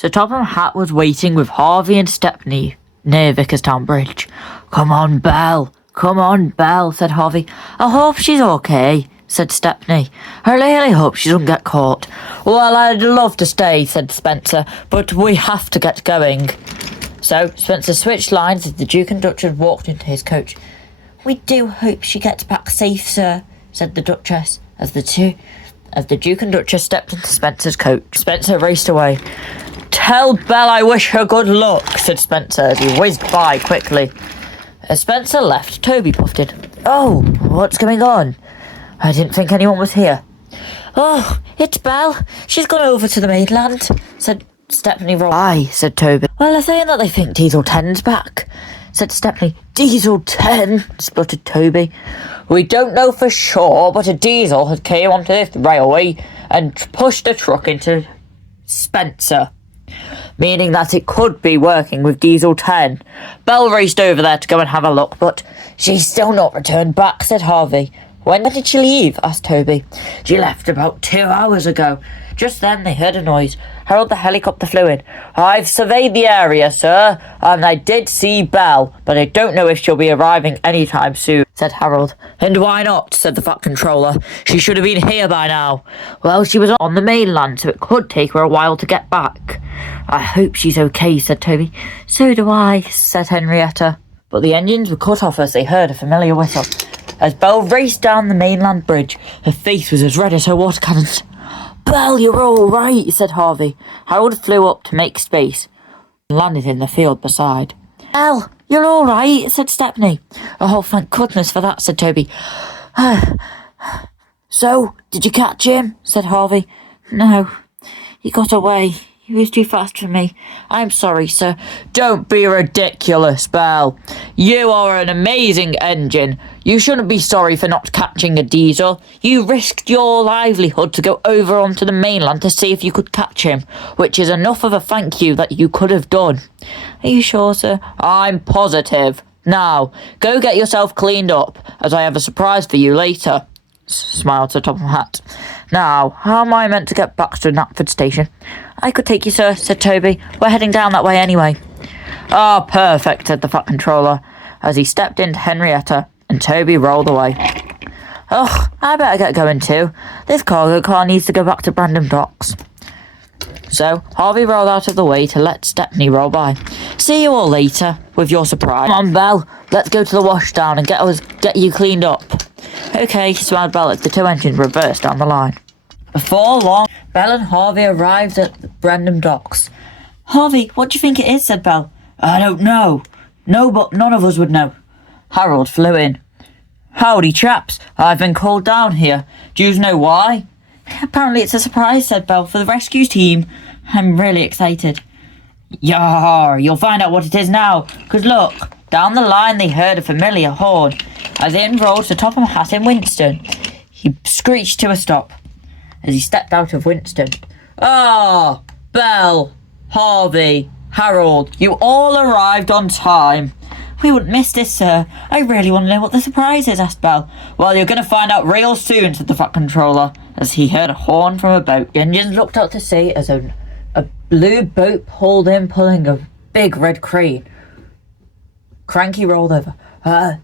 Sir Topham Hatt was waiting with Harvey and Stepney near Vickerstown Bridge. "Come on, Belle. Come on, Belle," said Harvey. "I hope she's okay," said Stepney. "I really hope she doesn't get caught." "Well, I'd love to stay," said Spencer, "but we have to get going." So Spencer switched lines as the Duke and Duchess walked into his coach. "We do hope she gets back safe, sir," said the Duchess, as the Duke and Duchess stepped into Spencer's coach. Spencer raced away. "Tell Belle I wish her good luck," said Spencer as he whizzed by quickly. As Spencer left, Toby puffed in. "Oh, what's going on? I didn't think anyone was here." "Oh, it's Belle. She's gone over to the mainland," said Stepney. "Aye," said Toby. "Well, they're saying that they think Diesel 10's back," said Stepney. "Diesel 10? Spluttered Toby. "We don't know for sure, but a diesel had came onto this railway and pushed a truck into Spencer, meaning that it could be working with Diesel 10. Belle raced over there to go and have a look, but she's still not returned back," said Harvey. "When did she leave?" asked Toby. "She left about 2 hours ago." Just then they heard a noise. Harold the helicopter flew in. "I've surveyed the area, sir, and I did see Belle, but I don't know if she'll be arriving anytime soon," said Harold. "And why not?" said the Fat Controller. "She should have been here by now." "Well, she was on the mainland, so it could take her a while to get back." "I hope she's okay," said Toby. "So do I," said Henrietta. But the engines were cut off as they heard a familiar whistle. As Belle raced down the mainland bridge, her face was as red as her water cannons. "Belle, you're all right," said Harvey. Harold flew up to make space and landed in the field beside. "Belle, you're all right," said Stepney. "Oh, thank goodness for that," said Toby. "So, did you catch him?" said Harvey. "No, he got away. He was too fast for me. I'm sorry, sir." "Don't be ridiculous, Belle. You are an amazing engine. You shouldn't be sorry for not catching a diesel. You risked your livelihood to go over onto the mainland to see if you could catch him, which is enough of a thank you that you could have done." "Are you sure, sir?" "I'm positive. Now, go get yourself cleaned up, as I have a surprise for you later," smiled Sir Topham Hatt. "Now, how am I meant to get back to Knapford Station?" "I could take you, sir," said Toby. "We're heading down that way anyway." "Ah, perfect," said the Fat Controller, as he stepped into Henrietta, and Toby rolled away. "Ugh, I better get going too. This cargo car needs to go back to Brandon Docks." So Harvey rolled out of the way to let Stepney roll by. "See you all later with your surprise. Come on, Belle, let's go to the washdown and get you cleaned up." "Okay," smiled Belle as the two engines reversed down the line. Before long, Belle and Harvey arrived at the Brandon Docks. "Harvey, what do you think it is?" said Belle. "I don't know. No, but none of us would know." Harold flew in. "Howdy, chaps. I've been called down here. Do you know why?" "Apparently it's a surprise," said Belle, "for the rescue team. I'm really excited." "Yar, you'll find out what it is now. 'Cause look, down the line they heard a familiar horn. As in rolled Sir Topham Hatt in Winston. He screeched to a stop as he stepped out of Winston. "Ah, Belle, Harvey, Harold, you all arrived on time." "We wouldn't miss this, sir. I really want to know what the surprise is," asked Belle. "Well, you're going to find out real soon," said the Fat Controller, as he heard a horn from a boat. The engines looked out to sea as a blue boat pulled in, pulling a big red crane. Cranky rolled over.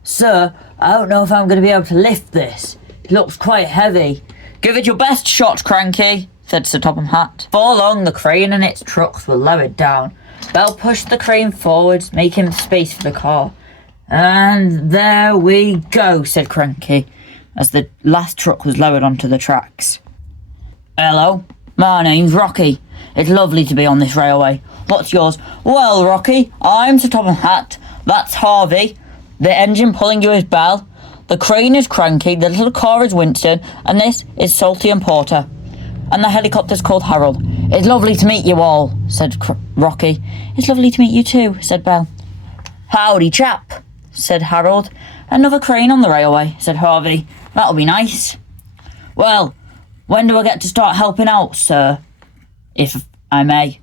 Sir, I don't know if I'm going to be able to lift this. It looks quite heavy." "Give it your best shot, Cranky," said Sir Topham Hatt. Before long, the crane and its trucks were lowered down. Belle pushed the crane forwards, making space for the car. "And there we go," said Cranky, as the last truck was lowered onto the tracks. "Hello, my name's Rocky. It's lovely to be on this railway. What's yours?" "Well, Rocky, I'm Sir Topham Hatt. That's Harvey. The engine pulling you is Belle. The crane is Cranky, the little car is Winston, and this is Salty and Porter. And the helicopter's called Harold." "It's lovely to meet you all," said Rocky. "It's lovely to meet you too," said Belle. "Howdy, chap," said Harold. "Another crane on the railway," said Harvey. "That'll be nice." "Well, when do I get to start helping out, sir, if I may?"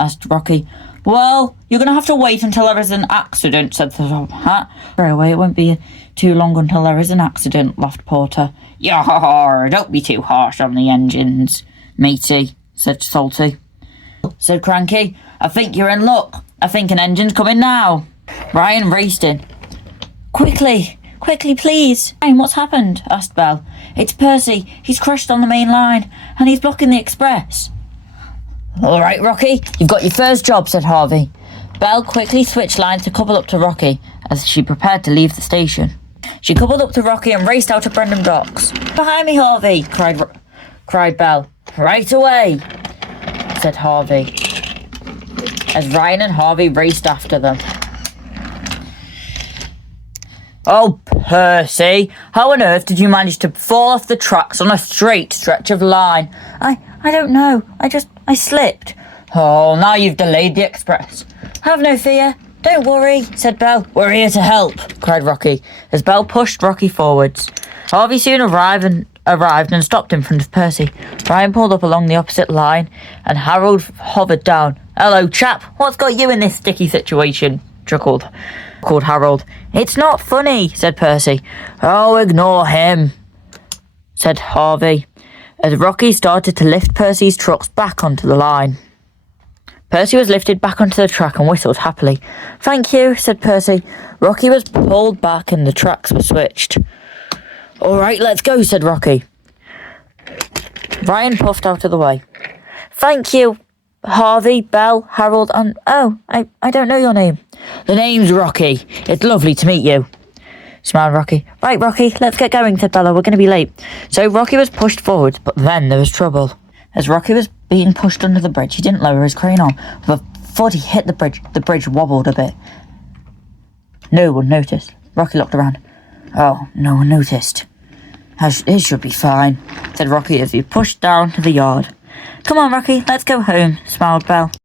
asked Rocky. "Well, you're going to have to wait until there is an accident," said the Top Hat. "Railway, it won't be too long until there is an accident," laughed Porter. "Yar, don't be too harsh on the engines, matey," said Salty. said Cranky. I think you're in luck. I think an engine's coming now. Ryan raced in. Quickly, please. Ryan, what's happened? Asked Belle. It's Percy. He's crashed on the main line, and he's blocking the express. All right, Rocky, you've got your first job, said Harvey. Belle quickly switched lines to couple up to Rocky as she prepared to leave the station. She coupled up to Rocky and raced out of Brendam Docks. Behind me, Harvey, cried Belle. Right away, said Harvey, as Ryan and Harvey raced after them. Oh, Percy, how on earth did you manage to fall off the tracks on a straight stretch of line? I don't know. I slipped. Oh, now you've delayed the express. Have no fear. Don't worry, said Belle. We're here to help, cried Rocky, as Belle pushed Rocky forwards. Harvey soon arrived and stopped in front of Percy. Ryan pulled up along the opposite line, and Harold hovered down. Hello, chap. What's got you in this sticky situation? Called Harold. It's not funny, said Percy. Oh, ignore him, said Harvey, as Rocky started to lift Percy's trucks back onto the line. Percy was lifted back onto the track and whistled happily. Thank you, said Percy. Rocky was pulled back and the tracks were switched. All right, let's go, said Rocky. Ryan puffed out of the way. Thank you, Harvey, Belle, Harold, and... Oh, I don't know your name. The name's Rocky. It's lovely to meet you, smiled Rocky. Right, Rocky, let's get going, said Bella. We're going to be late. So Rocky was pushed forward, but then there was trouble. As Rocky was being pushed under the bridge, he didn't lower his crane arm. With a foot, he hit the bridge. The bridge wobbled a bit. No one noticed. Rocky looked around. Oh, no one noticed. It should be fine, said Rocky as he pushed down to the yard. Come on, Rocky, let's go home, smiled Belle.